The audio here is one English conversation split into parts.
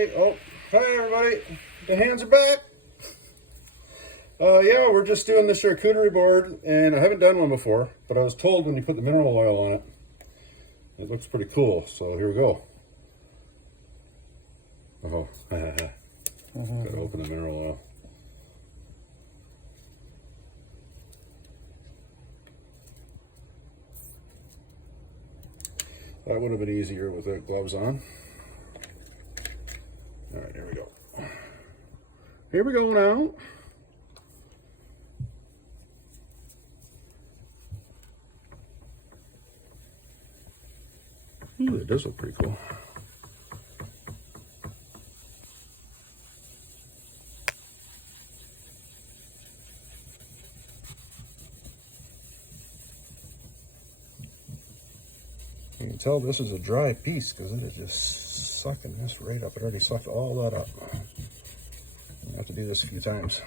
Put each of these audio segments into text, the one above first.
Oh, hi everybody. The hands are back. Yeah, we're just doing the charcuterie board, and I haven't done one before, but I was told when you put the mineral oil on it, it looks pretty cool. So here we go. Oh, gotta open the mineral oil. That would have been easier without gloves on. All right, here we go. Here we go now. Ooh, it does look pretty cool. You can tell this is a dry piece because it is just sucking this right up. It already sucked all that up. I have to do this a few times.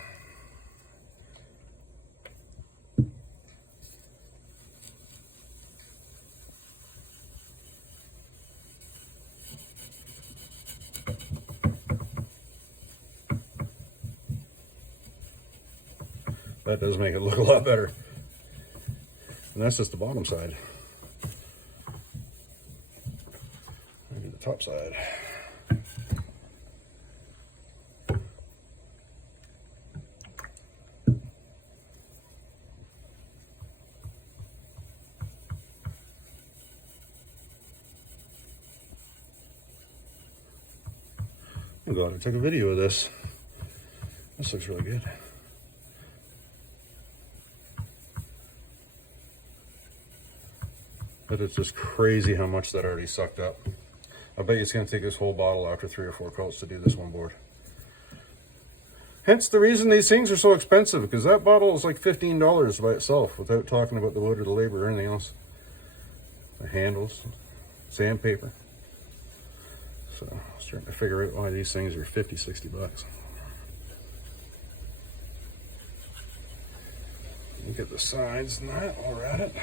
That does make it look a lot better. And that's just the bottom side. Maybe the top side. I'm glad I took a video of this. This looks really good. But it's just crazy how much that already sucked up. I bet you it's going to take this whole bottle after 3 or 4 coats to do this one board. Hence the reason these things are so expensive, because that bottle is like $15 by itself without talking about the wood or the labor or anything else. The handles, sandpaper. So I'm starting to figure out why these things are 50, 60 bucks. Look at the sides and that while we're at it.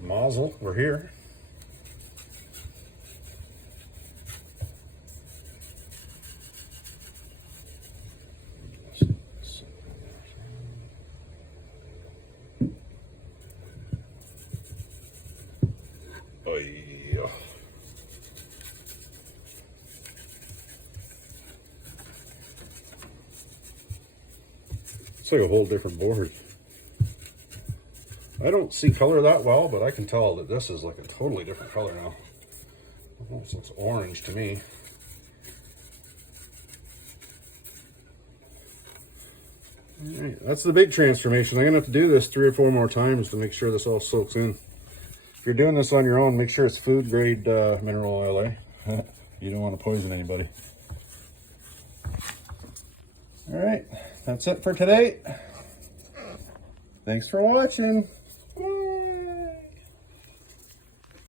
Mazel, we're here. Oh yeah. It's like a whole different board. I don't see color that well, but I can tell that this is like a totally different color now. This looks orange to me. All right, that's the big transformation. I'm gonna have to do this 3 or 4 more times to make sure this all soaks in. If you're doing this on your own, make sure it's food grade mineral oil, eh? You don't want to poison anybody. All right, that's it for today. Thanks for watching.